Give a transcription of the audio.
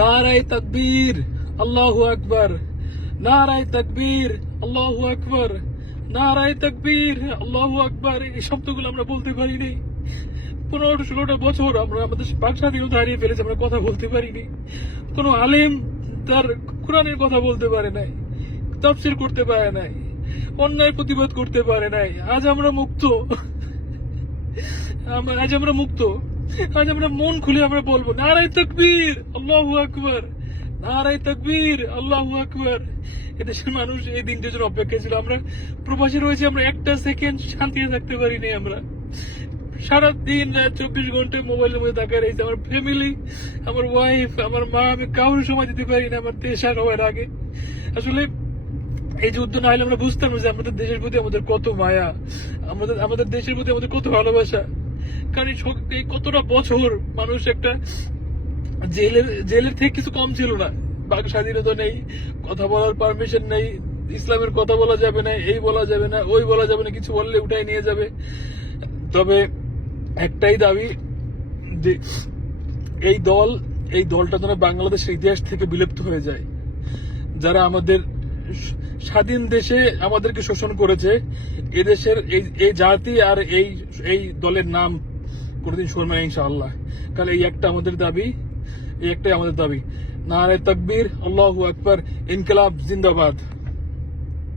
নারায়ে তাকবীর, আল্লাহু আকবার। নারায়ে তাকবীর, আল্লাহু আকবার। নারায়ে তাকবীর, আল্লাহু আকবার। এই শব্দগুলো আমরা বলতে পারিনি। 15-16টা বছর আমরা আমাদের বাক স্বাধীনতা হারিয়ে ফেলেছি, আমরা কথা বলতে পারিনি। কোনো আলেম তার কোরআনের কথা বলতে পারে নাই, তাফসীর করতে পারে নাই, অন্যায় প্রতিবাদ করতে পারে নাই। আজ আমরা মুক্ত। আজ আমরা মুক্ত। আজ আমরা মন খুলে আমরা বলবো নারায়ে তাকবীর, আল্লাহু আকবার। নারায়ে তাকবীর, আল্লাহু আকবার। এদেশের মানুষ এই দিনটার জন্য অপেক্ষা ছিল। আমরা প্রবাসী রয়েছি, আমরা একটা সেকেন্ড শান্তিতে থাকতে পারিনি। আমরা সারাদিন 24 ঘন্টা মোবাইলের মধ্যে তাকায় রয়েছে। আমার ফ্যামিলি, আমার ওয়াইফ, আমার মা, আমি কাউর সময় দিতে পারি না আমার দেশ আর হওয়ার আগে। আসলে এই যুদ্ধ না হলে আমরা বুঝতাম যে আমাদের দেশের প্রতি আমাদের কত মায়া, আমাদের দেশের প্রতি আমাদের কত ভালোবাসা। কারণ এই কতটা বছর মানুষ একটা জেলের থেকে কিছু কম ছিল না। বাক স্বাধীনতা নেই, কথা বলার পারমিশন নেই, ইসলামের কথা বলা যাবে না, এই বলা যাবে না, ওই বলা যাবে না, কিছু বললে উঠাই নিয়ে যাবে। তবে একটাই দাবি যে এই দলটা যেন বাংলাদেশের ইতিহাস থেকে বিলুপ্ত হয়ে যায়। যারা আমাদের স্বাধীন দেশে আমাদেরকে শোষণ করেছে, এদেশের এই জাতি আর এই দলের নাম কোনোদিন শুনবে না ইনশাআল্লাহ। কারণ এই একটাই আমাদের দাবি। নারায়ে তাকবীর, আল্লাহু আকবার, ইনকিলাব জিন্দাবাদ।